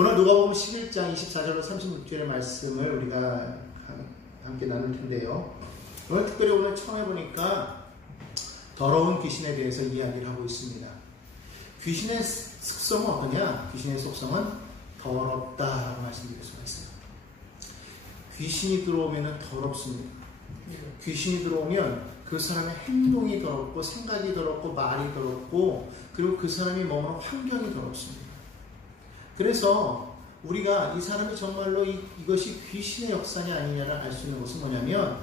오늘 누가복음 11장 24절로 36절의 말씀을 우리가 함께 나눌 텐데요. 오늘 특별히 오늘 처음 해보니까 더러운 귀신에 대해서 이야기를 하고 있습니다. 귀신의 속성은 어떠냐? 귀신의 속성은 더럽다라고 말씀드릴 수가 있어요. 귀신이 들어오면 더럽습니다. 귀신이 들어오면 그 사람의 행동이 더럽고 생각이 더럽고 말이 더럽고 그리고 그 사람이 머무는 환경이 더럽습니다. 그래서 우리가 이 사람이 정말로 이것이 귀신의 역사냐 아니냐를 알 수 있는 것은 뭐냐면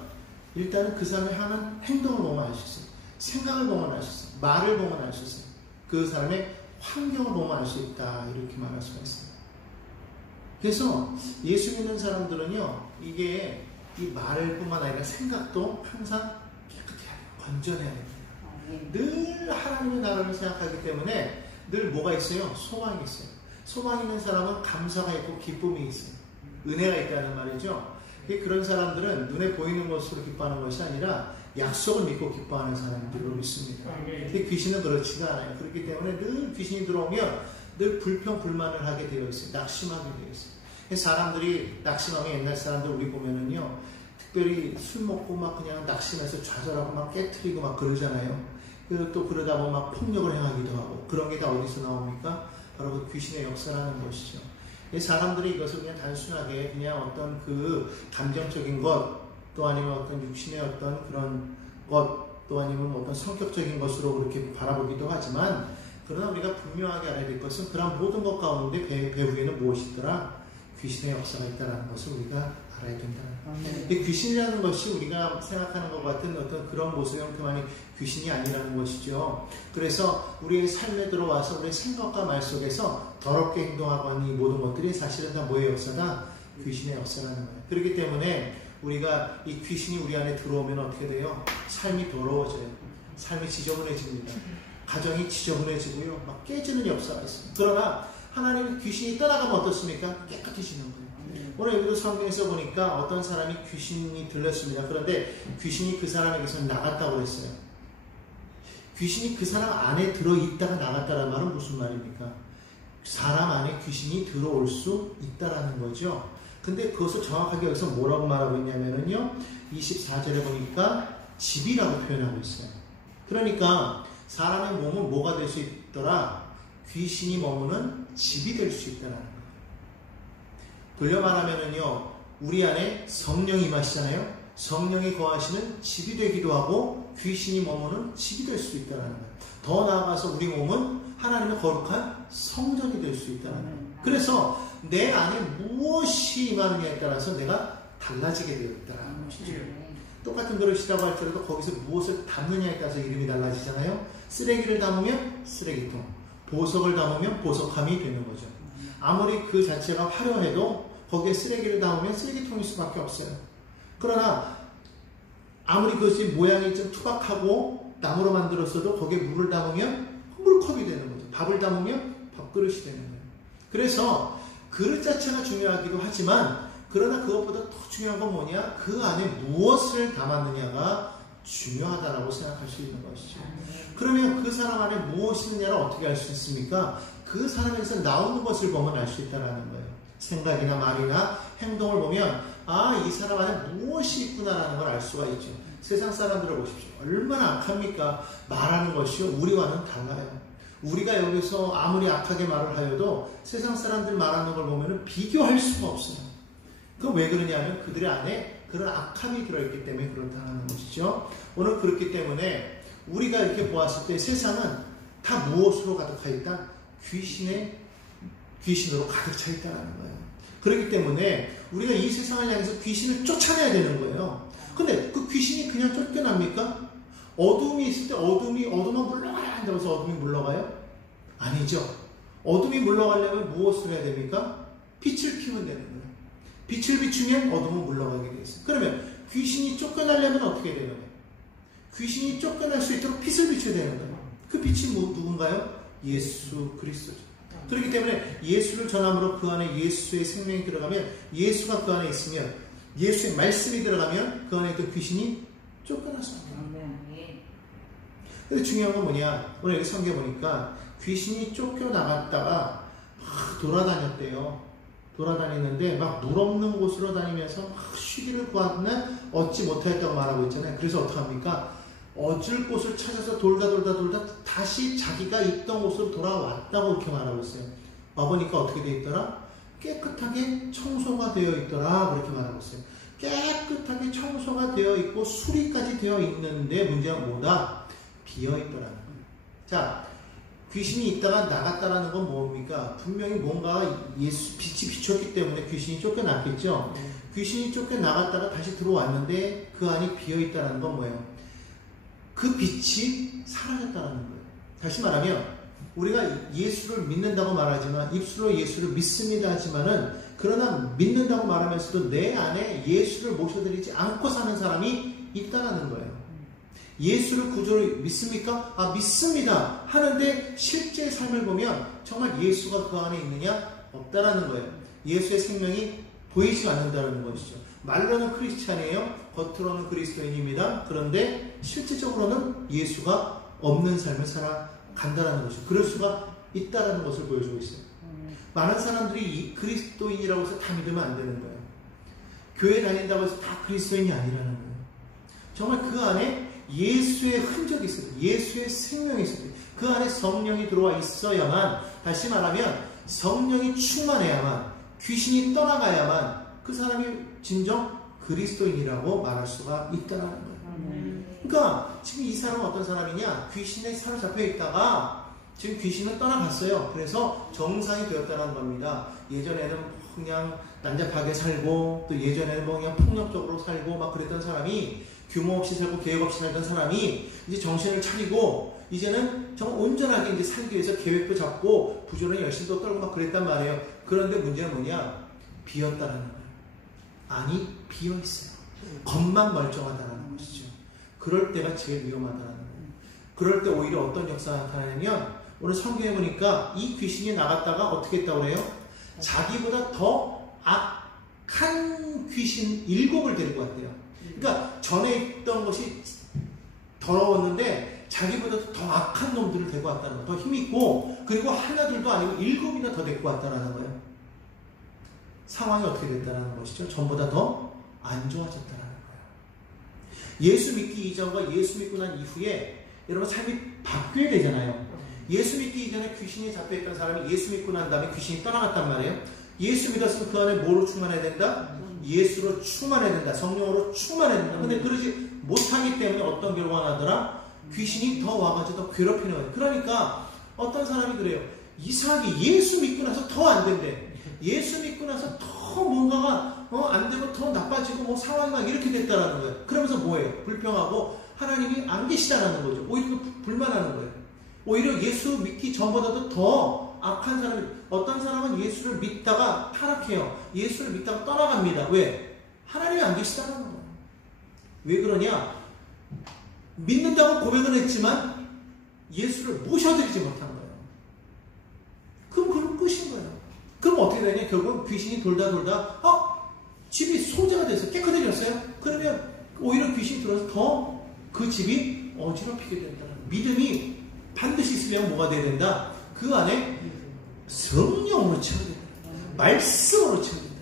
일단은 그 사람이 하는 행동을 보면 알 수 있어요. 생각을 보면 알 수 있어요. 말을 보면 알 수 있어요. 그 사람의 환경을 보면 알 수 있다 이렇게 말할 수가 있습니다. 그래서 예수 믿는 사람들은요 이게 이 말뿐만 아니라 생각도 항상 깨끗해야 돼요. 건전해야 됩니다. 늘 하나님의 나라를 생각하기 때문에 늘 뭐가 있어요? 소망이 있어요. 소망 있는 사람은 감사가 있고 기쁨이 있어요. 은혜가 있다는 말이죠. 그런 사람들은 눈에 보이는 것으로 기뻐하는 것이 아니라 약속을 믿고 기뻐하는 사람들로 믿습니다. 귀신은 그렇지가 않아요. 그렇기 때문에 늘 귀신이 들어오면 늘 불평, 불만을 하게 되어 있어요. 낙심하게 되어 있어요. 사람들이 낙심하면 옛날 사람들 우리 보면은요, 특별히 술 먹고 막 그냥 낙심해서 좌절하고 막 깨트리고 막 그러잖아요. 또 그러다 보면 막 폭력을 행하기도 하고 그런 게 다 어디서 나옵니까? 바로 그 귀신의 역사라는 것이죠. 사람들이 이것을 그냥 단순하게 그냥 어떤 그 감정적인 것, 또 아니면 어떤 육신의 어떤 그런 것, 또 아니면 어떤 성격적인 것으로 그렇게 바라보기도 하지만, 그러나 우리가 분명하게 알아야 될 것은 그런 모든 것 가운데 배후에는 무엇이 있더라? 귀신의 역사가 있다는 것을 우리가 알아야 된다는 거예요. 귀신이라는 것이 우리가 생각하는 것 같은 어떤 그런 모습의 형태만이 귀신이 아니라는 것이죠. 그래서 우리의 삶에 들어와서 우리의 생각과 말 속에서 더럽게 행동하고 하는 이 모든 것들이 사실은 다 뭐의 역사다? 귀신의 역사라는 거예요. 그렇기 때문에 우리가 이 귀신이 우리 안에 들어오면 어떻게 돼요? 삶이 더러워져요. 삶이 지저분해집니다. 가정이 지저분해지고요. 막 깨지는 역사가 있습니다. 그러나 하나님은 귀신이 떠나가면 어떻습니까? 깨끗해지는 거예요. 오늘 여기도 성경에서 보니까 어떤 사람이 귀신이 들렸습니다. 그런데 귀신이 그 사람에게서 나갔다고 했어요. 귀신이 그 사람 안에 들어있다가 나갔다는 말은 무슨 말입니까? 사람 안에 귀신이 들어올 수 있다라는 거죠. 근데 그것을 정확하게 여기서 뭐라고 말하고 있냐면요, 24절에 보니까 집이라고 표현하고 있어요. 그러니까 사람의 몸은 뭐가 될 수 있더라? 귀신이 머무는 집이 될 수 있다는 거예요. 돌려 말하면은요, 우리 안에 성령이 임하시잖아요. 성령이 거하시는 집이 되기도 하고 귀신이 머무는 집이 될 수 있다는 거예요. 더 나아가서 우리 몸은 하나님의 거룩한 성전이 될 수 있다는 거예요. 그래서 내 안에 무엇이 임하느냐에 따라서 내가 달라지게 되었다는 것이죠. 똑같은 그릇이라고 할지라도 거기서 무엇을 담느냐에 따라서 이름이 달라지잖아요. 쓰레기를 담으면 쓰레기통, 보석을 담으면 보석함이 되는 거죠. 아무리 그 자체가 화려해도 거기에 쓰레기를 담으면 쓰레기통일 수밖에 없어요. 그러나 아무리 그것이 모양이 좀 투박하고 나무로 만들었어도 거기에 물을 담으면 물컵이 되는 거죠. 밥을 담으면 밥그릇이 되는 거예요. 그래서 그릇 자체가 중요하기도 하지만, 그러나 그것보다 더 중요한 건 뭐냐? 그 안에 무엇을 담았느냐가 중요하다라고 생각할 수 있는 것이죠. 그러면 그 사람 안에 무엇이 있느냐를 어떻게 알 수 있습니까? 그 사람에서 나오는 것을 보면 알 수 있다는 거예요. 생각이나 말이나 행동을 보면 이 사람 안에 무엇이 있구나라는 걸 알 수가 있죠. 세상 사람들을 보십시오. 얼마나 악합니까? 말하는 것이요, 우리와는 달라요. 우리가 여기서 아무리 악하게 말을 하여도 세상 사람들 말하는 걸 보면 비교할 수가 없어요. 그건 왜 그러냐면 그들의 안에 그런 악함이 들어있기 때문에 그렇다는 것이죠. 오늘 그렇기 때문에 우리가 이렇게 보았을 때 세상은 다 무엇으로 가득하 있다? 귀신으로 가득 차 있다는 거예요. 그렇기 때문에 우리가 이 세상을 향해서 귀신을 쫓아내야 되는 거예요. 근데 그 귀신이 그냥 쫓겨납니까? 어둠이 있을 때 어둠은 물러가야 한다고 해서 어둠이 물러가요? 아니죠. 어둠이 물러가려면 무엇을 해야 됩니까? 빛을 피우면 되는 거예요. 빛을 비추면 어둠은 물러가게 되어 있어요. 그러면 귀신이 쫓겨나려면 어떻게 되는 거예요? 귀신이 쫓겨날 수 있도록 빛을 비춰야 되는 거예요. 그 빛이 누군가요? 예수 그리스도죠. 그렇기 때문에 예수를 전함으로 그 안에 예수의 생명이 들어가면, 예수가 그 안에 있으면, 예수의 말씀이 들어가면 그 안에 있던 귀신이 쫓겨났습니다. 근데 중요한 건 뭐냐? 오늘 여기 성경 보니까 귀신이 쫓겨나갔다가 돌아다녔대요. 돌아다니는데 막 물 없는 곳으로 다니면서 막 쉬기를 구하는 얻지 못하였다고 말하고 있잖아요. 그래서 어떡합니까? 얻을 곳을 찾아서 돌다 다시 자기가 있던 곳으로 돌아왔다고 이렇게 말하고 있어요. 와보니까 어떻게 되어 있더라? 깨끗하게 청소가 되어 있더라. 그렇게 말하고 있어요. 깨끗하게 청소가 되어 있고 수리까지 되어 있는데 문제가 뭐다? 비어 있더라는 거예요. 자, 귀신이 있다가 나갔다라는 건 뭡니까? 분명히 뭔가 예수 빛이 비쳤기 때문에 귀신이 쫓겨났겠죠. 귀신이 쫓겨나갔다가 다시 들어왔는데 그 안이 비어 있다는 건 뭐예요? 그 빛이 사라졌다는 거예요. 다시 말하면 우리가 예수를 믿는다고 말하지만 입술로 예수를 믿습니다 하지만은 그러나 믿는다고 말하면서도 내 안에 예수를 모셔드리지 않고 사는 사람이 있다라는 거예요. 예수를 구조로 믿습니까? 아, 믿습니다 하는데 실제 삶을 보면 정말 예수가 그 안에 있느냐? 없다라는 거예요. 예수의 생명이 보이지 않는다는 것이죠. 말로는 크리스찬이에요. 겉으로는 그리스도인입니다. 그런데 실질적으로는 예수가 없는 삶을 살아간다는 것이죠. 그럴 수가 있다는 것을 보여주고 있어요. 많은 사람들이 그리스도인이라고 해서 다 믿으면 안 되는 거예요. 교회 다닌다고 해서 다 그리스도인이 아니라는 거예요. 정말 그 안에 예수의 흔적이 있어요. 예수의 생명이 있어요. 그 안에 성령이 들어와 있어야만, 다시 말하면 성령이 충만해야만, 귀신이 떠나가야만 그 사람이 진정 그리스도인이라고 말할 수가 있다는 거예요. 그러니까 지금 이 사람은 어떤 사람이냐? 귀신에 사로잡혀 있다가 지금 귀신은 떠나갔어요. 그래서 정상이 되었다는 겁니다. 예전에는 그냥 난잡하게 살고 또 예전에는 뭐 그냥 폭력적으로 살고 막 그랬던 사람이 규모 없이 살고 계획 없이 살던 사람이 이제 정신을 차리고 이제는 정말 온전하게 이제 살기 위해서 계획도 잡고 부지런히 열심히 또 떨고 막 그랬단 말이에요. 그런데 문제는 뭐냐? 비었다라는 거예요. 아니, 비어있어요. 겉만 멀쩡하다라는 것이죠. 그럴 때가 제일 위험하다는 거예요. 그럴 때 오히려 어떤 역사가 나타나냐면 오늘 성경에 보니까 이 귀신이 나갔다가 어떻게 했다고 그래요? 자기보다 더 악한 귀신 7을 데리고 왔대요. 그러니까 전에 있던 것이 더러웠는데 자기보다 더 악한 놈들을 데리고 왔다는 거예요. 더 힘있고 그리고 하나둘도 아니고 7이나 더 데리고 왔다는 거예요. 상황이 어떻게 됐다는 것이죠? 전보다 더 안 좋아졌다는 거예요. 예수 믿기 이전과 예수 믿고 난 이후에 여러분 삶이 바뀌어야 되잖아요. 예수 믿기 이전에 귀신이 잡혀있던 사람이 예수 믿고 난 다음에 귀신이 떠나갔단 말이에요. 예수 믿었으면 그 안에 뭐로 충만해야 된다? 예수로 충만해야 된다. 성령으로 충만해야 된다. 근데 그러지 못하기 때문에 어떤 결과가 나더라? 귀신이 더 와가지고 더 괴롭히는 거예요. 그러니까 어떤 사람이 그래요. 이상하게 예수 믿고 나서 더 안 된대. 예수 믿고 나서 더 뭔가가 안 되고 더 나빠지고 뭐 상황이 막 이렇게 됐다라는 거예요. 그러면서 뭐예요? 불평하고 하나님이 안 계시다라는 거죠. 오히려 불만하는 거예요. 오히려 예수 믿기 전보다도 더 악한 사람이, 어떤 사람은 예수를 믿다가 타락해요. 예수를 믿다가 떠나갑니다. 왜? 하나님이 안 계시다는 거예요. 왜 그러냐? 믿는다고 고백은 했지만 예수를 모셔드리지 못한 거예요. 그럼 그건 끝인 거예요. 그럼 어떻게 되냐? 결국은 귀신이 돌다 집이 소재가 돼서 깨끗해졌어요? 그러면 오히려 귀신이 들어서 더 그 집이 어지럽히게 된다는 거예요. 믿음이 반드시 있으면 뭐가 돼야 된다? 그 안에 성령으로 채워야 된다. 말씀으로 채워야 된다.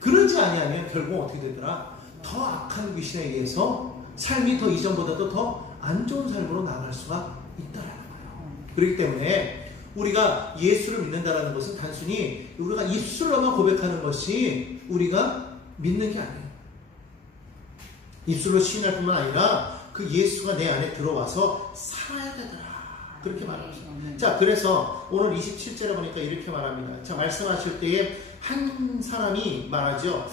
그러지 아니하면 결국 어떻게 되더라? 더 악한 귀신에 의해서 삶이 더 이전보다도 더 안 좋은 삶으로 나아갈 수가 있다라는 거예요. 그렇기 때문에 우리가 예수를 믿는다는 것은 단순히 우리가 입술로만 고백하는 것이 우리가 믿는 게 아니에요. 입술로 시인할 뿐만 아니라 그 예수가 내 안에 들어와서 살아야 되더라. 그렇게 말합니다. 자, 그래서 오늘 27절에 보니까 이렇게 말합니다. 자, 말씀하실 때에 한 사람이 말하죠.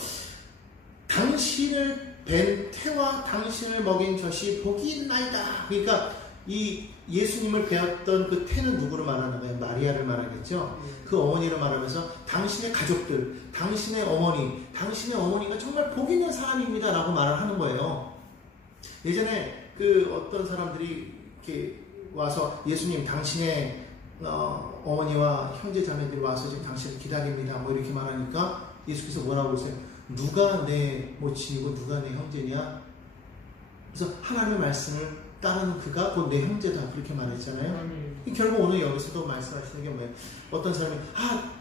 당신을 뵌 태와 당신을 먹인 젖이 복이 있나이다. 그러니까 이 예수님을 배웠던 그 태는 누구를 말하는 거예요? 마리아를 말하겠죠. 그 어머니를 말하면서 당신의 가족들, 당신의 어머니, 당신의 어머니가 정말 복 있는 사람입니다 라고 말을 하는 거예요. 예전에 그 어떤 사람들이 이렇게 와서 예수님 당신의 어머니와 형제 자매들이 와서 지금 당신을 기다립니다 뭐 이렇게 말하니까 예수께서 뭐라고 하세요? 누가 내 모친이고 누가 내 형제냐? 그래서 하나님의 말씀을 따르는 그가 곧 내 형제다 그렇게 말했잖아요. 결국 오늘 여기서도 말씀하시는 게 뭐예요? 어떤 사람이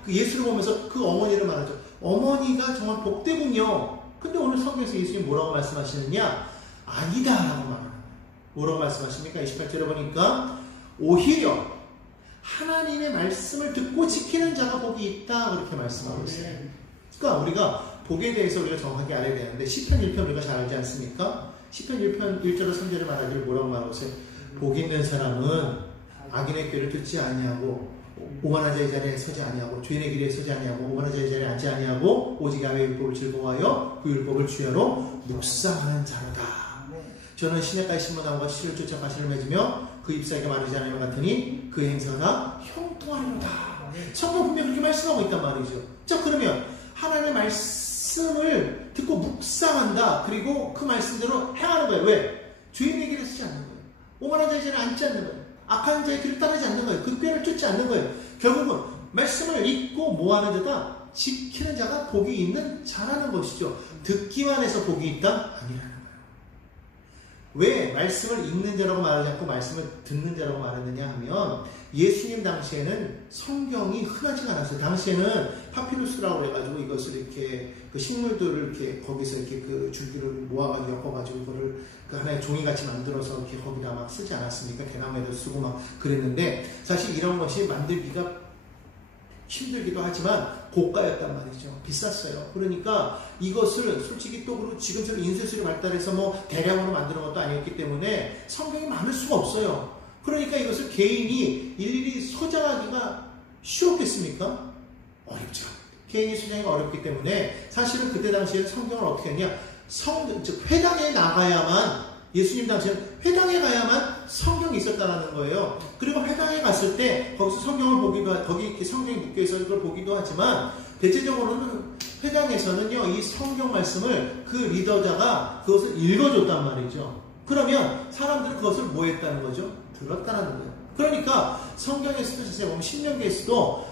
그 예수를 보면서 그 어머니를 말하죠. 어머니가 정말 복되군요. 근데 오늘 성경에서 예수님이 뭐라고 말씀하시느냐? 아니다라고 말하는 거예요. 뭐라고 말씀하십니까? 28절에 보니까 오히려 하나님의 말씀을 듣고 지키는 자가 복이 있다 그렇게 말씀하고 있어요. 그러니까 우리가 복에 대해서 우리가 정확하게 알아야 되는데 시편 1편 우리가 잘 알지 않습니까? 시편 1편 1절로 3절에 말하기를 뭐라고 말하고 있어요? 복 있는 사람은 악인의 꾀를 듣지 아니하고 오만한 자의 자리에 서지 아니하고 죄인의 길에 서지 아니하고 오만한 자의 자리에 앉지 아니하고 오직 야훼의 율법을 즐거워하여 그 율법을 주야로 묵상하는 자로다. 저는 시냇가의 신문나무가 씨를 쫓아 가시를 맺으며 그 잎사귀가 마르지 않을 것 같으니 그 행사가 형통하리로다. 성경 분명히 그렇게 말씀하고 있단 말이죠. 자, 그러면 하나님의 말씀을 듣고 묵상한다. 그리고 그 말씀대로 행하는 거예요. 왜? 죄인의 길에 서지 않는 거예요. 오만한 자의 자리에 앉지 않는 거예요. 악한 자의 길을 따르지 않는 거예요. 그 꾀를 쫓지 않는 거예요. 결국은 말씀을 읽고 뭐하는 자다? 지키는 자가 복이 있는 자라는 것이죠. 듣기만 해서 복이 있다? 아니라는 거예요. 왜 말씀을 읽는 자라고 말하지 않고 말씀을 듣는 자라고 말하느냐 하면 예수님 당시에는 성경이 흔하지가 않았어요. 당시에는 파피루스라고 해가지고 이것을 이렇게 그 식물들을 이렇게 거기서 이렇게 그 줄기를 모아가지고 엮어가지고 이거를 그 하나의 종이같이 만들어서 이렇게 거기다 막 쓰지 않았습니까? 대나무에도 쓰고 막 그랬는데 사실 이런 것이 만들기가 힘들기도 하지만 고가였단 말이죠. 비쌌어요. 그러니까 이것을 솔직히 또 그리고 지금처럼 인쇄술이 발달해서 뭐 대량으로 만드는 것도 아니었기 때문에 성경이 많을 수가 없어요. 그러니까 이것을 개인이 일일이 소장하기가 쉬웠겠습니까? 어렵죠. 개인이 소장하기가 어렵기 때문에 사실은 그때 당시에 성경을 어떻게 했냐? 즉 회당에 나가야만 예수님 당시에는 회당에 가야만 성경이 있었다는 거예요. 그리고 회당에 갔을 때 거기서 성경을 보기도 거기 이렇게 성경이 묶여서 이걸 보기도 하지만 대체적으로는 회당에서는요 이 성경 말씀을 그 리더자가 그것을 읽어줬단 말이죠. 그러면 사람들은 그것을 뭐 했다는 거죠? 들었다는 거예요. 그러니까 성경에서도 자세히 보면 신명기에서도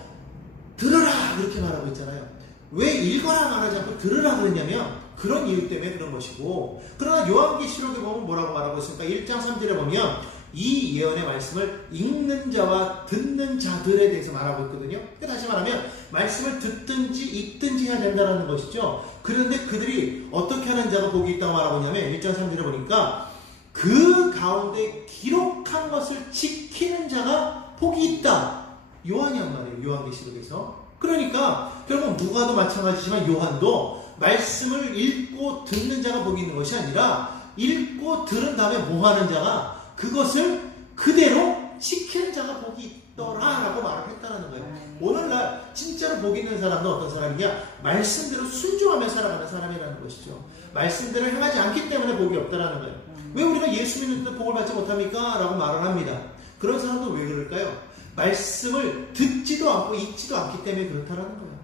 들으라 그렇게 말하고 있잖아요. 왜 읽어라 말하지 않고 들으라 그랬냐면 그런 이유 때문에 그런 것이고, 그러나 요한계시록에 보면 뭐라고 말하고 있습니까? 1장 3절에 보면 이 예언의 말씀을 읽는 자와 듣는 자들에 대해서 말하고 있거든요. 다시 말하면 말씀을 듣든지 읽든지 해야 된다는 것이죠. 그런데 그들이 어떻게 하는 자가 복이 있다고 말하고 있냐면 1장 3절에 보니까 그 가운데 기록한 것을 지키는 자가 복이 있다. 요한이란 말이에요. 요한계시록에서. 그러니까 결국 누가도 마찬가지지만 요한도 말씀을 읽고 듣는 자가 복이 있는 것이 아니라 읽고 들은 다음에 뭐하는 자가 그것을 그대로 지키는 자가 복이 있더라 라고 말을 했다는 거예요. 오늘날 진짜로 복이 있는 사람은 어떤 사람이냐? 말씀대로 순종하며 살아가는 사람이라는 것이죠. 말씀대로 행하지 않기 때문에 복이 없다라는 거예요. 왜 우리가 예수 믿는데도 복을 받지 못합니까? 라고 말을 합니다. 그런 사람도 왜 그럴까요? 말씀을 듣지도 않고 읽지도 않기 때문에 그렇다라는 거예요.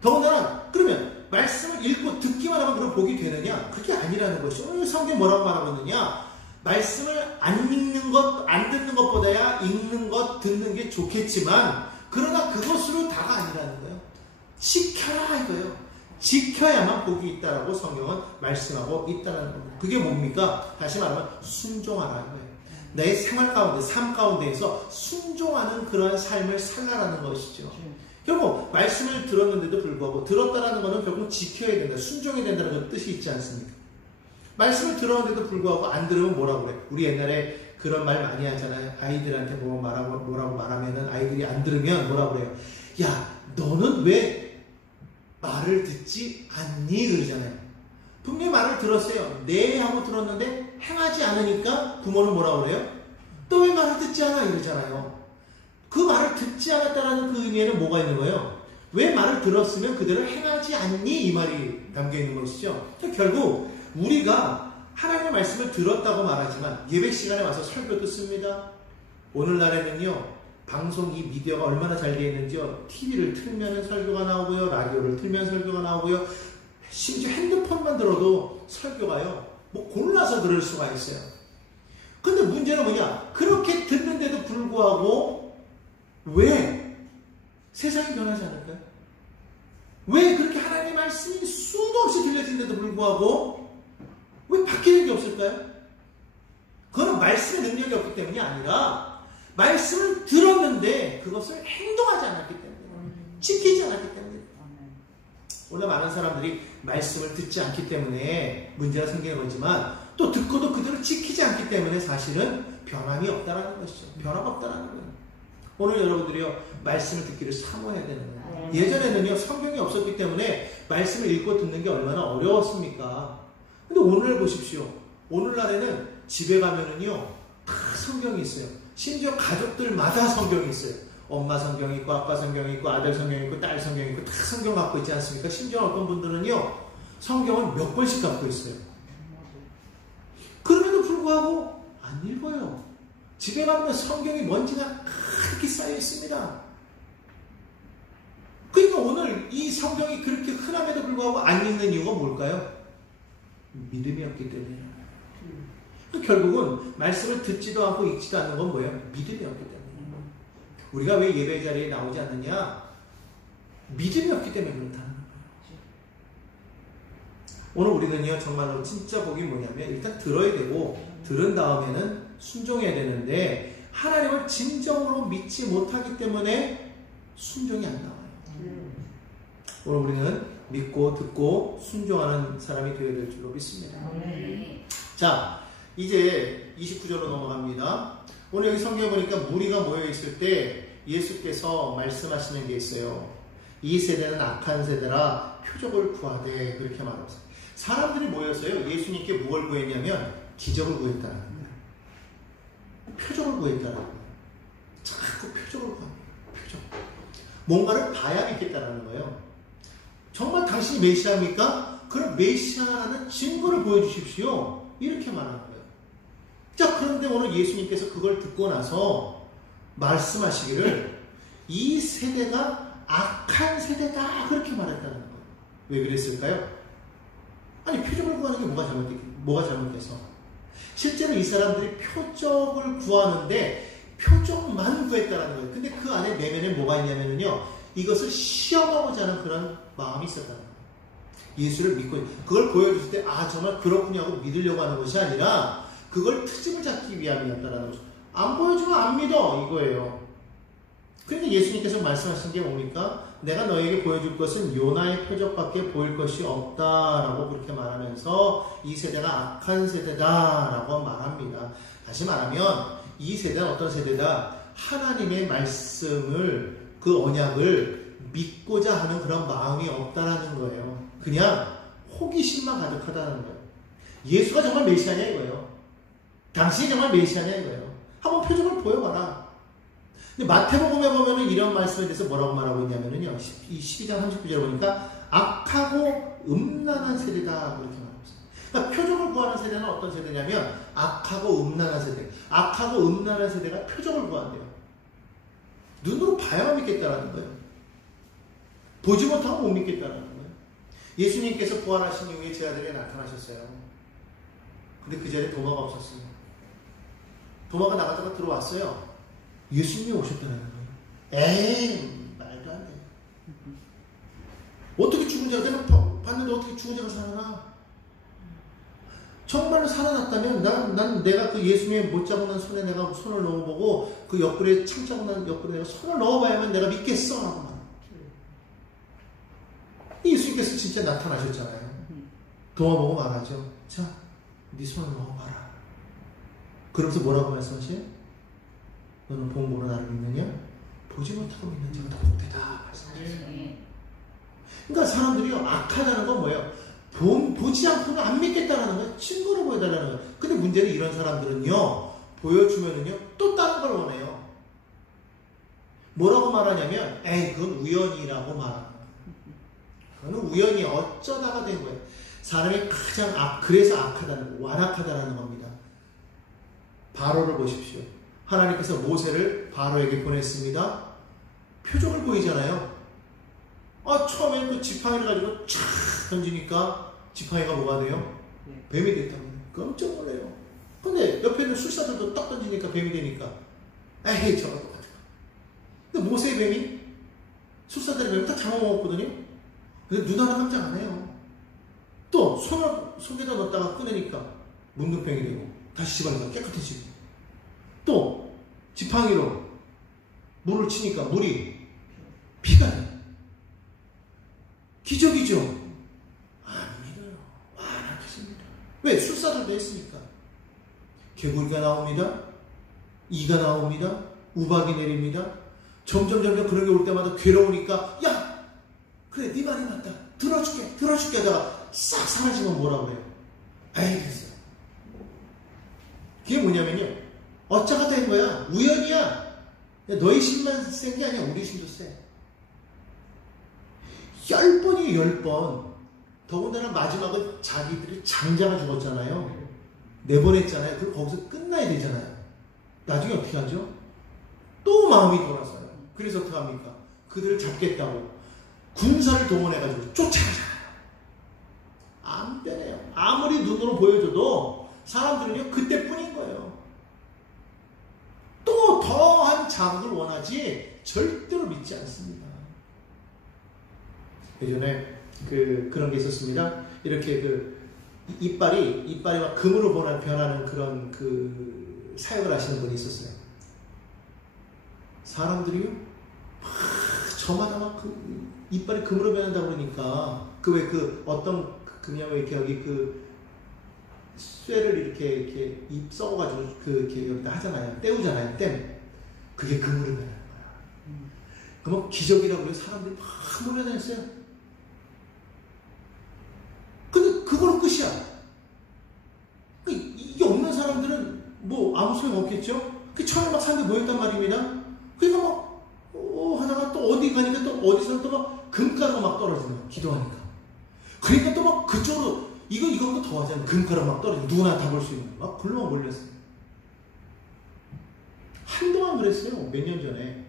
더군다나 그러면 말씀을 읽고 듣기만 하면 그런 복이 되느냐? 그게 아니라는 것이죠. 오늘 성경이 뭐라고 말하고 있느냐? 말씀을 안 읽는 것, 안 듣는 것보다야 읽는 것, 듣는 게 좋겠지만 그러나 그것으로 다가 아니라는 거예요. 지켜라 이거예요. 지켜야만 복이 있다라고 성경은 말씀하고 있다는 겁니다. 그게 뭡니까? 다시 말하면 순종하라 이거예요. 내 생활 가운데, 삶 가운데에서 순종하는 그러한 삶을 살라라는 것이죠. 결국 말씀을 들었는데도 불구하고 들었다라는 것은 결국 지켜야 된다, 순종해야 된다는 뜻이 있지 않습니까? 말씀을 들었는데도 불구하고 안 들으면 뭐라고 그래? 우리 옛날에 그런 말 많이 하잖아요. 아이들한테 뭐라고 말하면은 아이들이 안 들으면 뭐라고 그래요? 야, 너는 왜 말을 듣지 않니? 그러잖아요. 분명히 말을 들었어요. 네 하고 들었는데 행하지 않으니까 부모는 뭐라고 그래요? 너 왜 말을 듣지 않아? 이러잖아요. 그 말을 듣지 않았다는 그 의미에는 뭐가 있는 거예요? 왜 말을 들었으면 그대로 행하지 않니? 이 말이 담겨 있는 것이죠. 결국 우리가 하나님의 말씀을 들었다고 말하지만 예배 시간에 와서 설교 듣습니다. 오늘날에는요 방송 이 미디어가 얼마나 잘 되어 있는지요. TV를 틀면 설교가 나오고요, 라디오를 틀면 설교가 나오고요, 심지어 핸드폰만 들어도 설교가요 뭐 골라서 들을 수가 있어요. 근데 문제는 뭐냐? 그렇게 듣는데도 불구하고 왜 세상이 변하지 않을까요? 왜 그렇게 하나님의 말씀이 수도 없이 들려지는데도 불구하고 왜 바뀌는 게 없을까요? 그거는 말씀의 능력이 없기 때문이 아니라 말씀을 들었는데 그것을 행동하지 않았기 때문에, 지키지 않았기 때문에. 오늘 많은 사람들이 말씀을 듣지 않기 때문에 문제가 생기는 거지만, 또 듣고도 그대로 지키지 않기 때문에 사실은 변함이 없다라는 것이죠. 변화가 없다라는 거예요. 오늘 여러분들이요, 말씀을 듣기를 사모해야 되는 거예요. 예전에는요, 성경이 없었기 때문에 말씀을 읽고 듣는 게 얼마나 어려웠습니까? 근데 오늘 보십시오. 오늘날에는 집에 가면은요, 다 성경이 있어요. 심지어 가족들마다 성경이 있어요. 엄마 성경이 있고, 아빠 성경이 있고, 아들 성경이 있고, 딸 성경이 있고, 다 성경 갖고 있지 않습니까? 심지어 어떤 분들은요, 성경을 몇 권씩 갖고 있어요. 그럼에도 불구하고 안 읽어요. 집에 가면 성경이 먼지가 그렇게 쌓여 있습니다. 그러니까 오늘 이 성경이 그렇게 흔함에도 불구하고 안 읽는 이유가 뭘까요? 믿음이 없기 때문이에요. 결국은 말씀을 듣지도 않고 읽지도 않는 건 뭐예요? 믿음이 없기 때문에. 우리가 왜 예배 자리에 나오지 않느냐? 믿음이 없기 때문에 그렇다는 거예요. 오늘 우리는요, 정말로 진짜 복이 뭐냐면, 일단 들어야 되고, 들은 다음에는 순종해야 되는데, 하나님을 진정으로 믿지 못하기 때문에 순종이 안 나와요. 오늘 우리는 믿고 듣고 순종하는 사람이 되어야 될 줄로 믿습니다. 자, 이제 29절로 넘어갑니다. 오늘 여기 성경에 보니까 무리가 모여 있을 때 예수께서 말씀하시는 게 있어요. 이 세대는 악한 세대라 표적을 구하되, 그렇게 말합니다. 사람들이 모여서요, 예수님께 뭘 구했냐면 기적을 구했다는 거예요. 표적을 구했다는 거예요. 자꾸 표적을 구합니다. 표적. 뭔가를 봐야 믿겠다는 거예요. 정말 당신이 메시아입니까? 그럼 메시아라는 증거를 보여주십시오. 이렇게 말하는 거예요. 자, 그런데 오늘 예수님께서 그걸 듣고 나서 말씀하시기를 이 세대가 악한 세대다, 그렇게 말했다는 거예요. 왜 그랬을까요? 아니, 표적을 구하는 게 뭐가 잘못돼서? 실제로 이 사람들이 표적을 구하는데 표적만 구했다는 거예요. 근데 그 안에 내면에 뭐가 있냐면요, 이것을 시험하고자 하는 그런 마음이 있었다는 거예요. 예수를 믿고 그걸 보여줬을 때, 아, 정말 그렇군요 하고 믿으려고 하는 것이 아니라 그걸 트집을 잡기 위함이었다는 거죠. 안 보여주면 안 믿어, 이거예요. 그런데 예수님께서 말씀하신 게 뭡니까? 내가 너에게 보여줄 것은 요나의 표적밖에 보일 것이 없다라고 그렇게 말하면서 이 세대가 악한 세대다라고 말합니다. 다시 말하면 이 세대는 어떤 세대다? 하나님의 말씀을, 그 언약을 믿고자 하는 그런 마음이 없다라는 거예요. 그냥 호기심만 가득하다는 거예요. 예수가 정말 메시아냐 이거예요. 당신이 정말 메시아냐 이거예요. 한번 표적을 보여봐라. 근데 마태복음에 보면은 이런 말씀에 대해서 뭐라고 말하고 있냐면요, 이 12장 39절에 보니까 악하고 음란한 세대다, 그렇게 말하고 있어요. 그러니까 표적을 구하는 세대는 어떤 세대냐면 악하고 음란한 세대. 악하고 음란한 세대가 표적을 구한대요. 눈으로 봐야만 믿겠다라는 거예요. 보지 못하고 못 믿겠다라는 거예요. 예수님께서 부활하신 이후에 제 아들에게 나타나셨어요. 근데 그 자리에 도마가 없었어요. 도마가 나갔다가 들어왔어요. 예수님이 오셨다는 거예요. 에이, 말도 안 돼. 어떻게 죽은 자가, 내가 봤는데 어떻게 죽은 자가 살아나? 정말로 살아났다면 난 내가 그 예수님의 못 잡은 손에 내가 손을 넣어보고 그 옆구리에 창 잡은 옆구리에 내가 손을 넣어봐야만 내가 믿겠어 하고 말. 예수님께서 진짜 나타나셨잖아요. 도마 보고 말하죠. 자, 네 손을 넣어봐라. 그러면서 뭐라고 말씀하세요? 너는 본보로 나를 믿느냐? 보지 못하고 믿는 자가 더 복되다 말씀하셨어요. 그러니까 사람들이요, 악하다는 건 뭐예요? 보지 않고는 안 믿겠다는 거예요. 친구로 보여달라는 거예요. 근데 문제는 이런 사람들은요, 보여주면은요, 또 다른 걸 원해요. 뭐라고 말하냐면, 에이, 그건 우연이라고 말하는 거예요. 그건 우연이 어쩌다가 된 거예요. 사람이 가장 그래서 악하다는 거예요. 완악하다는 겁니다. 바로를 보십시오. 하나님께서 모세를 바로에게 보냈습니다. 표적을 보이잖아요. 처음에 그 지팡이를 가지고 촥 던지니까 지팡이가 뭐가 돼요? 뱀이 됐답니다. 깜짝 놀래요. 근데 옆에 있는 술사들도 딱 던지니까 뱀이 되니까, 에이, 저거 똑같아. 근데 모세의 뱀이, 술사들의 뱀이 딱 잡아먹었거든요. 근데 눈 하나 깜짝 안 해요. 또 손을 속에다 넣었다가 꺼내니까 문둥병이 되고, 다시 집어넣으니까 깨끗해지고, 또 지팡이로 물을 치니까 물이 피가 돼. 기적이죠? 안 믿어요. 안 하겠습니다. 왜? 술사들도 했으니까. 개구리가 나옵니다. 이가 나옵니다. 우박이 내립니다. 점점 그런 게 올 때마다 괴로우니까 야! 그래 네 말이 맞다. 들어줄게 하다가 싹 사라지면 뭐라고 해요? 에이 그랬어요. 그게 뭐냐면요. 어쩌가 된 거야. 우연이야. 너희 힘만 센 게 아니야. 우리 힘도 세. 10번이에요. 10번. 더군다나 마지막은 자기들이 장자가 죽었잖아요. 내보냈잖아요. 그럼 거기서 끝나야 되잖아요. 나중에 어떻게 하죠? 또 마음이 돌아서요. 그래서 어떻게 합니까? 그들을 잡겠다고 군사를 동원해가지고 쫓아가잖아요. 안 되네요. 아무리 눈으로 보여줘도 사람들은요 그때뿐인 거예요. 또 더한 자극을 원하지 절대로 믿지 않습니다. 예전에 그런 게 있었습니다. 이렇게 이빨이 막 금으로 변하는 그런 사역을 하시는 분이 있었어요. 사람들이요 저마다 막 이빨이 금으로 변한다고 그러니까 어떤 그냥 이렇게 여기 쇠를 이렇게 입 썩어가지고 이렇게 여기다 하잖아요. 떼우잖아요. 땜. 그게 금으로 변하는 거야. 그러면 기적이라고 해서 사람들이 막 몰려다녔어요. 근데 그거는 끝이야. 이게 없는 사람들은 뭐 아무 소용 없겠죠? 처음에 막 사람들이 모였단 말입니다. 그러니까 막 하다가 또 어디 가니까 또 어디서 또 막 금가루가 막 떨어지는 거야. 기도하니까. 그러니까 또 막 그쪽으로 이거보다 더 하잖아요. 금가루 막 떨어지고 누구나 다 볼 수 있는 거. 막 글로 몰렸어요. 한동안 그랬어요. 몇 년 전에.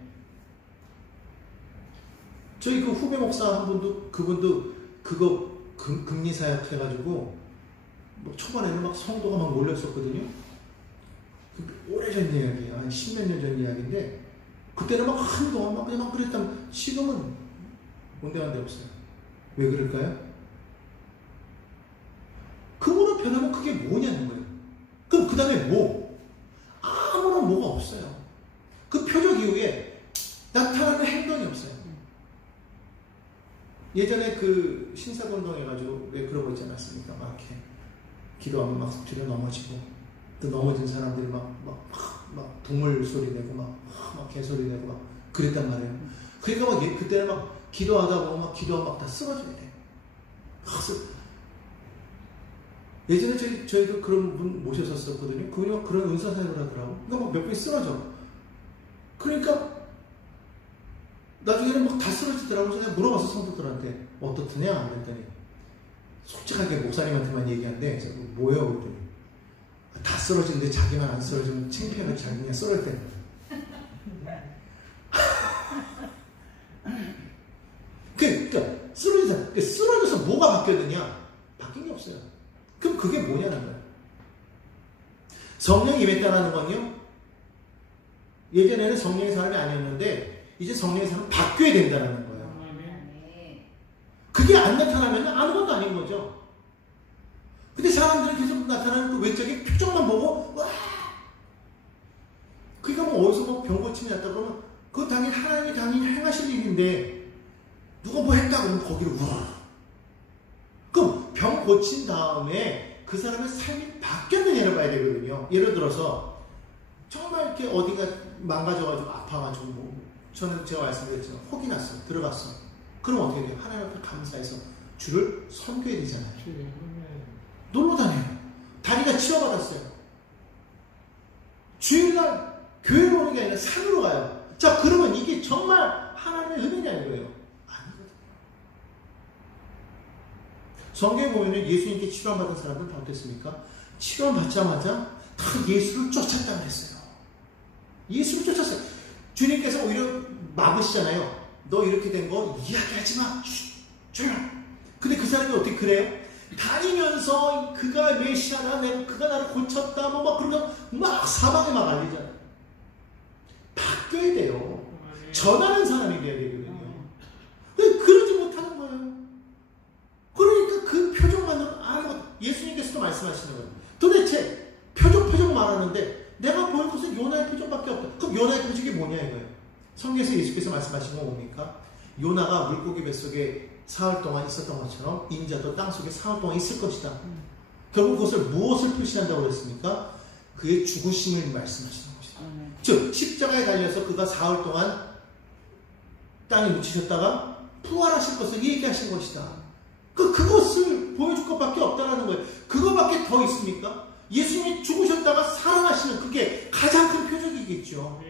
저희 후배 목사 한 분도 그분도 그거 금리사역 해가지고 뭐 초반에는 막 성도가 막 몰렸었거든요. 오래전 이야기예요. 한 10몇 년 전 이야기인데 그때는 막 한동안 막 그랬다면 지금은 온데간데 없어요. 왜 그럴까요? 금으로 변하면 그게 뭐냐는 거예요. 그럼 그 다음에 뭐? 아무런 뭐가 없어요. 그 표적 이후에 나타나는 행동이 없어요. 예전에 신사운동 해가지고 왜 그런 거 있지 않았습니까? 막 이렇게 기도하면 막 뒤로 넘어지고 또 넘어진 사람들이 막 동물 소리 내고 막 개소리 내고 막 그랬단 말이에요. 그러니까 막 그때는 막 기도하다 보면 막 기도하면 막 다 쓰러져야 돼. 예전에 저희도 그런 분 모셨었거든요. 그분이 막 그런 은사 사역을 하더라고. 그러니까 막 몇 분이 쓰러져. 그러니까 나중에는 막 다 쓰러지더라고요. 그래서 내가 물어봤어, 성도들한테. 어떻더냐? 그랬더니 솔직하게 목사님한테만 얘기한대. 그래서 뭐예요? 그랬더니 다 쓰러지는데 자기만 안 쓰러지면 창피하게 자기가 쓰러질 때. 그러니까 쓰러져서 뭐가 바뀌었느냐? 바뀐 게 없어요. 그럼 그게 뭐냐는 거예요. 성령이 임했다는 건요. 예전에는 성령의 사람이 아니었는데 이제 성령의 사람이 바뀌어야 된다는 거예요. 그게 안 나타나면 아무것도 아닌 거죠. 근데 사람들은 계속 나타나는 그 외적인 표정만 보고 와. 그러니까 뭐 어디서 뭐 병 고침이 났다 그러면 그건 당연히 하나님이 당연히 행하실 일인데 누가 뭐 했다 그러면 거기로 우와. 그럼 병 고친 다음에 그 사람의 삶이 바뀌었느냐를 봐야 되거든요. 예를 들어서 정말 이렇게 어디가 망가져가지고 아파가지고 뭐 저는 제가 말씀드렸지만 혹이 났어 들어갔어. 그럼 어떻게 돼요? 하나님 앞에 감사해서 주를 섬겨야 되잖아요. 놀러 다녀요. 다리가 치료받았어요. 주일날 교회로 오는 게 아니라 산으로 가요. 자 그러면 이게 정말 하나님의 은혜냐 이거예요? 아니거든요. 성경에 보면 예수님께 치료받은 사람들 다 어땠습니까? 치료받자마자 다 예수를 쫓았다고 했어요. 예수를 쫓았어요. 주님께서 오히려 막으시잖아요. 너 이렇게 된 거 이야기하지 마. 조용. 근데 그 사람이 어떻게 그래요? 다니면서 그가 메시아다, 그가 나를 고쳤다, 뭐 막 그러면 막 사방에 막 알리잖아요. 바뀌어야 돼요. 전하는 사람이 돼야 되거든요. 근데 그러지 못하는 거예요. 그러니까 그 표정만으로 아무것도, 예수님께서도 말씀하시는 거예요. 도대체 표정 말하는데 내가 볼 것은 요나의 표정밖에 없다. 그럼 요나의 표정이 뭐냐 이거예요. 성경에서 예수께서 말씀하신 건 뭡니까? 요나가 물고기 뱃속에 사흘 동안 있었던 것처럼 인자도 땅속에 사흘 동안 있을 것이다. 결국 그것을 무엇을 표시한다고 그랬습니까? 그의 죽으심을 말씀하시는 것이다. 즉 십자가에 달려서 그가 사흘 동안 땅에 묻히셨다가 부활하실 것을 얘기하신 것이다. 그것을 보여줄 것밖에 없다라는 거예요. 그거밖에 더 있습니까? 예수님이 죽으셨다가 살아나시는 그게 가장 큰 표적이겠죠.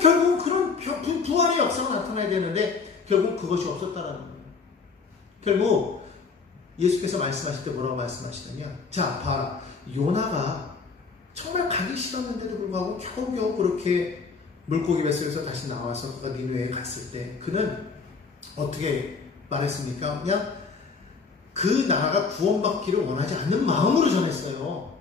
결국은 그런 부활의 역사가 나타나야 되는데 결국 그것이 없었다라는 거예요. 결국 예수께서 말씀하실 때 뭐라고 말씀하시냐면, 자 봐라, 요나가 정말 가기 싫었는데도 불구하고 겨우겨우 그렇게 물고기 뱃속에서 다시 나와서 그가 니느웨에 갔을 때 그는 어떻게 말했습니까? 그냥 그 나라가 구원받기를 원하지 않는 마음으로 전했어요.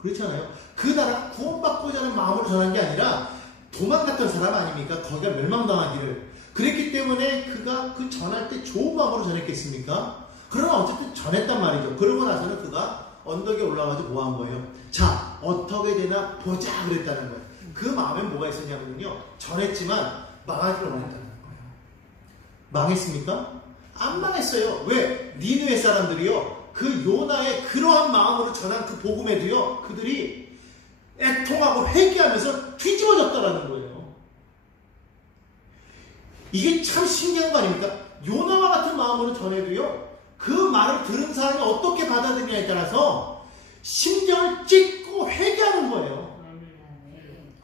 그렇잖아요. 그 나라가 구원받고자 하는 마음으로 전한 게 아니라 도망갔던 사람 아닙니까? 거기가 멸망당하기를. 그랬기 때문에 그가 그 전할 때 좋은 마음으로 전했겠습니까? 그러나 어쨌든 전했단 말이죠. 그러고 나서는 그가 언덕에 올라가서 뭐 한 거예요? 자, 어떻게 되나 보자 그랬다는 거예요. 그 마음에 뭐가 있었냐면요, 전했지만 망하기를 원했다는 거예요. 망했습니까? 안 망했어요. 왜? 니느웨 사람들이요, 그 요나의 그러한 마음으로 전한 그 복음에도요, 그들이 애통하고 회개하면서 뒤집어졌다라는 거예요. 이게 참 신기한 거 아닙니까? 요나와 같은 마음으로 전해도요, 그 말을 들은 사람이 어떻게 받아들이냐에 따라서 심장을 찢고 회개하는 거예요.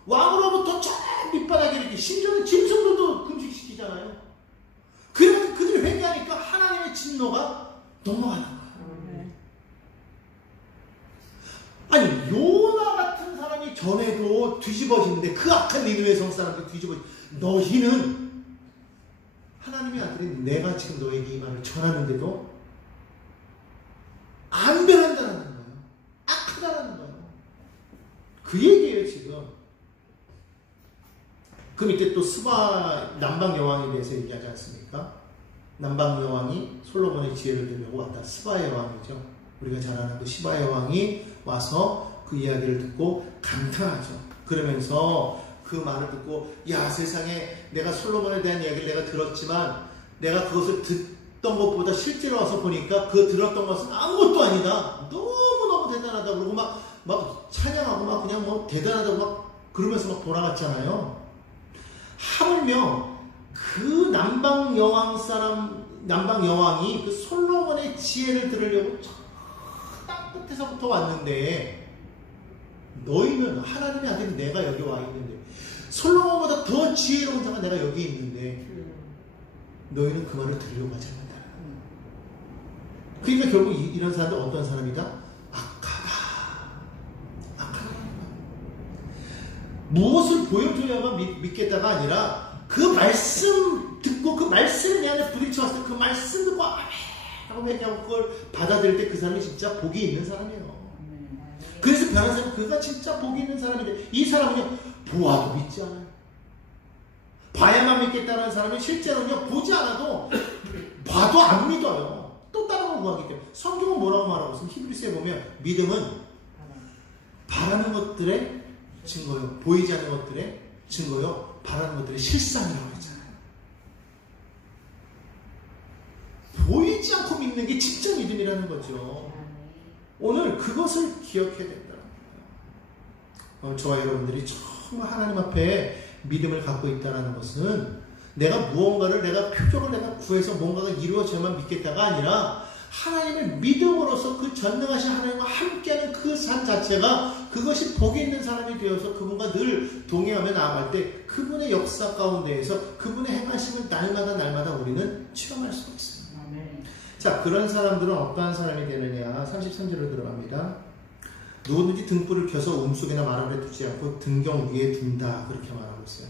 왕으로부터 저 밑바닥에 이렇게, 심지어는 짐승들도 금식시키잖아요. 그러면 그들이 회개하니까 하나님의 진노가 넘어가는 거예요. 아니, 요나 같은 사람이 전에도 뒤집어지는데, 그 악한 니느웨 성 사람들이 너희는 하나님의 아들인 내가 지금 너에게 이 말을 전하는데도 안 변한다는 거예요. 악하다는 거예요. 그 얘기예요 지금. 그 밑에 또 스바 남방 여왕에 대해서 얘기하지 않습니까? 남방 여왕이 솔로몬의 지혜를 들려고 왔다. 스바의 왕이죠. 우리가 잘 아는 그 스바의 왕이 와서 그 이야기를 듣고 감탄하죠. 그러면서 그 말을 듣고, 야, 세상에 내가 솔로몬에 대한 이야기를 내가 들었지만 내가 그것을 듣던 것보다 실제로 와서 보니까 그 들었던 것은 아무것도 아니다. 너무너무 대단하다. 그러고 막 찬양하고 막 그냥 뭐 대단하다고 막 그러면서 막 돌아갔잖아요. 하물며 그 남방 여왕이 그 솔로몬의 지혜를 들으려고 땅 끝에서부터 왔는데, 너희는 하나님의 아들인 내가 여기 와 있는데, 솔로몬보다 더 지혜로운 자가 내가 여기 있는데 너희는 그 말을 들으려고 하지 않는다. 그러니까 결국 이런 사람들 어떤 사람이다? 악하다. 무엇을 보여줘야만 믿겠다가 아니라 그 말씀 듣고 그 말씀을 내 안에 부딪혀왔을 때 그 말씀 듣고 하고 회개하고 그걸 받아들일 때 그 사람이 진짜 복이 있는 사람이에요. 그래서 변한 사람은 그가 진짜 복이 있는 사람인데, 이 사람은요 보아도 믿지 않아요. 봐야만 믿겠다는 사람은 실제로는요 보지 않아도 봐도 안 믿어요. 또 다른 걸 구하기 때문에. 성경은 뭐라고 말하고 있으면 히브리서에 보면 믿음은 바라는 것들의 증거요, 보이지 않는 것들의 증거요, 바라는 것들의 실상이라고 했잖아요. 보이지 않고 믿는 게 진짜 믿음이라는 거죠. 오늘 그것을 기억해야 된다. 저와 여러분들이 정말 하나님 앞에 믿음을 갖고 있다는 것은 내가 무언가를, 내가 표적을 내가 구해서 뭔가가 이루어져야만 믿겠다가 아니라 하나님을 믿음으로써 그 전능하신 하나님과 함께하는 그 삶 자체가, 그것이 복이 있는 사람이 되어서 그분과 늘 동행하며 나아갈 때 그분의 역사 가운데에서 그분의 행하심을 날마다 우리는 체험할 수가 있습니다. 자, 그런 사람들은 어떠한 사람이 되느냐. 33절로 들어갑니다. 누구든지 등불을 켜서 움속이나 마루에 두지 않고 등경 위에 둔다, 그렇게 말하고 있어요.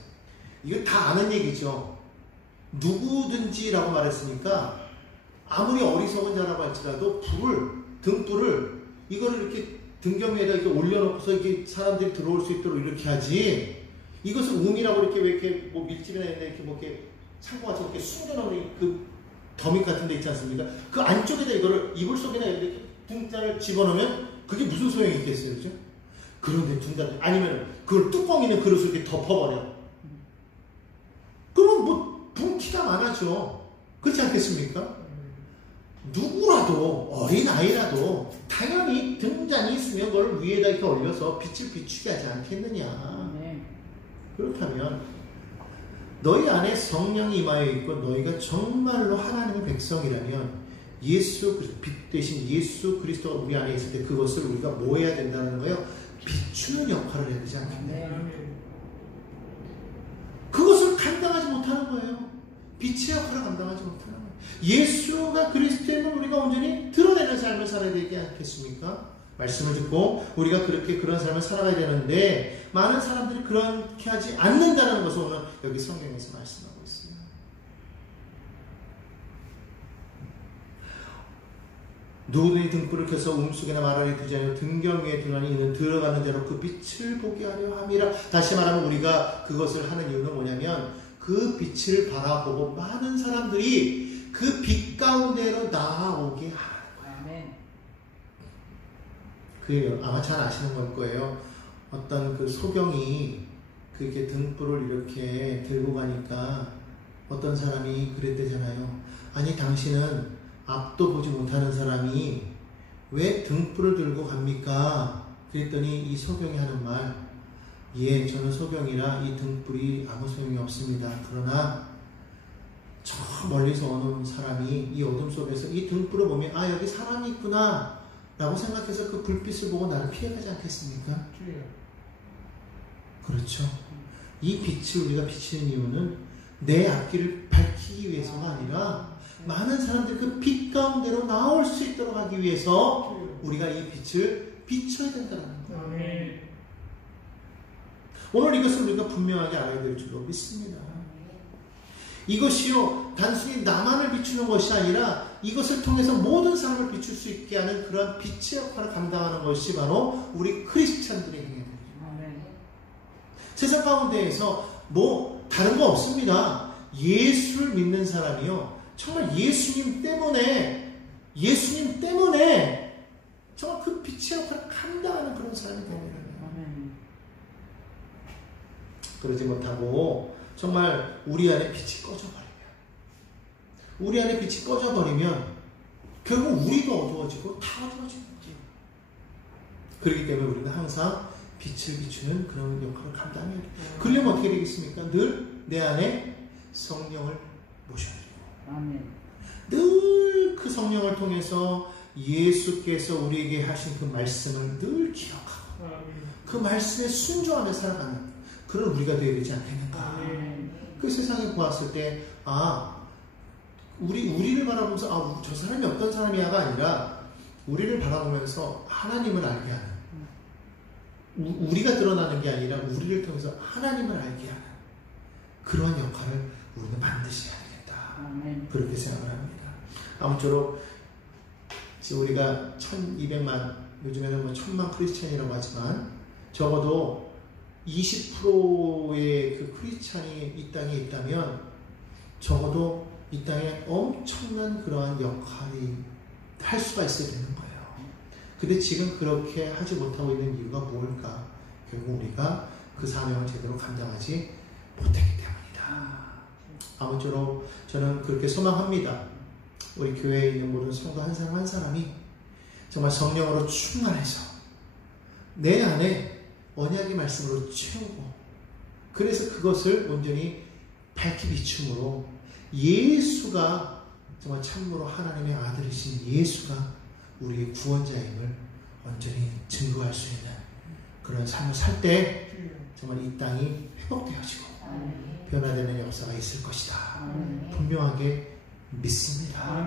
이거 다 아는 얘기죠. 누구든지라고 말했으니까 아무리 어리석은 자라고 할지라도 등불을 이거를 이렇게 등경 위에다 이렇게 올려놓고서 이렇게 사람들이 들어올 수 있도록 이렇게 하지, 이것을 움이라고 이렇게 왜 이렇게 뭐 밀집이나 이렇게 뭐 이렇게 창고같이 이렇게 숨겨놓은 그 더미 같은 데 있지 않습니까? 그 안쪽에다 이거를 이불 속에다 이렇게 등자를 집어넣으면 그게 무슨 소용이 있겠어요, 그죠? 그런데 둔다든지, 아니면 그걸 뚜껑 있는 그릇을 이렇게 덮어버려. 그러면 뭐 붕티가 많아져. 그렇지 않겠습니까? 누구라도, 어린아이라도 당연히 등잔이 있으면 그걸 위에다 이렇게 올려서 빛을 비추게 하지 않겠느냐. 그렇다면 너희 안에 성령이 임하여 있고 너희가 정말로 하나님의 백성이라면 예수 그리스도, 빛 대신 예수 그리스도가 우리 안에 있을 때 그것을 우리가 뭐 해야 된다는 거예요? 비추는 역할을 해야 되지 않겠나요? 그것을 감당하지 못하는 거예요. 빛의 역할을 감당하지 못하는 거예요. 예수가 그리스도임을 우리가 온전히 드러내는 삶을 살아야 되지 않겠습니까? 말씀을 듣고 우리가 그런 삶을 살아가야 되는데 많은 사람들이 그렇게 하지 않는다는 것을 오늘 여기 성경에서 말씀하고 있습니다. 누구든지 등불을 켜서 움속이나 마라리 두지 않고 등경 위에 등하니 이는 들어가는 자로 그 빛을 보게 하려 함이라. 다시 말하면 우리가 그것을 하는 이유는 뭐냐면 그 빛을 바라보고 많은 사람들이 그 빛 가운데로 나아오게 하는 거예요. 그 아마 잘 아시는 걸 거예요. 어떤 그 소경이 그렇게 등불을 이렇게 들고 가니까 어떤 사람이 그랬대잖아요. 아니 당신은 앞도 보지 못하는 사람이 왜 등불을 들고 갑니까? 그랬더니 이 소경이 하는 말, 예, 저는 소경이라 이 등불이 아무 소용이 없습니다. 그러나 저 멀리서 오는 사람이 이 어둠 속에서 이 등불을 보면 아 여기 사람이 있구나 라고 생각해서 그 불빛을 보고 나를 피해가지 않겠습니까? 그렇죠. 이 빛을 우리가 비치는 이유는 내 앞길을 밝히기 위해서가 아니라 많은 사람들이 그 빛 가운데로 나올 수 있도록 하기 위해서 우리가 이 빛을 비춰야 된다는 거예요. 오늘 이것을 우리가 분명하게 알아야 될 줄로 믿습니다. 이것이요 단순히 나만을 비추는 것이 아니라 이것을 통해서 모든 사람을 비출 수 있게 하는 그런 빛의 역할을 감당하는 것이 바로 우리 크리스찬들의 행위입니다. 세상 가운데에서 뭐 다른 거 없습니다. 예수를 믿는 사람이요 정말 예수님 때문에 정말 그 빛의 역할을 감당하는 그런 사람이 됩니다. 그러지 못하고 정말 우리 안에 빛이 꺼져버리면 결국 우리도 어두워지고 다 어두워지는 거죠. 그렇기 때문에 우리는 항상 빛을 비추는 그런 역할을 감당해야 돼요. 그러려면 어떻게 되겠습니까? 늘 내 안에 성령을 모셔야 돼요. 늘 그 성령을 통해서 예수께서 우리에게 하신 그 말씀을 늘 기억하고 그 말씀에 순종하며 살아가는 그런 우리가 되어야 되지 않겠는가. 그 세상에 보았을 때 우리를 바라보면서 저 사람이 어떤 사람이야가 아니라 우리를 바라보면서 하나님을 알게 하는 우리가 드러나는 게 아니라 우리를 통해서 하나님을 알게 하는 그러한 역할을 우리는 반드시 해야 되겠다. 그렇게 생각을 합니다. 아무쪼록 지금 우리가 1200만 요즘에는 뭐 1000만 크리스찬이라고 하지만 적어도 20%의 그 크리스찬이 이 땅에 있다면 적어도 이 땅에 엄청난 그러한 역할이 할 수가 있어야 되는 거예요. 근데 지금 그렇게 하지 못하고 있는 이유가 무엇일까? 결국 우리가 그 사명을 제대로 감당하지 못했기 때문이다. 아무쪼록 저는 그렇게 소망합니다. 우리 교회에 있는 모든 성도 한 사람 한 사람이 정말 성령으로 충만해서 내 안에 언약의 말씀으로 채우고 그래서 그것을 온전히 밝히 비춤으로 예수가 정말 참으로 하나님의 아들이신 예수가 우리의 구원자임을 온전히 증거할 수 있는 그런 삶을 살 때 정말 이 땅이 회복되어지고 변화되는 역사가 있을 것이다. 분명하게 믿습니다.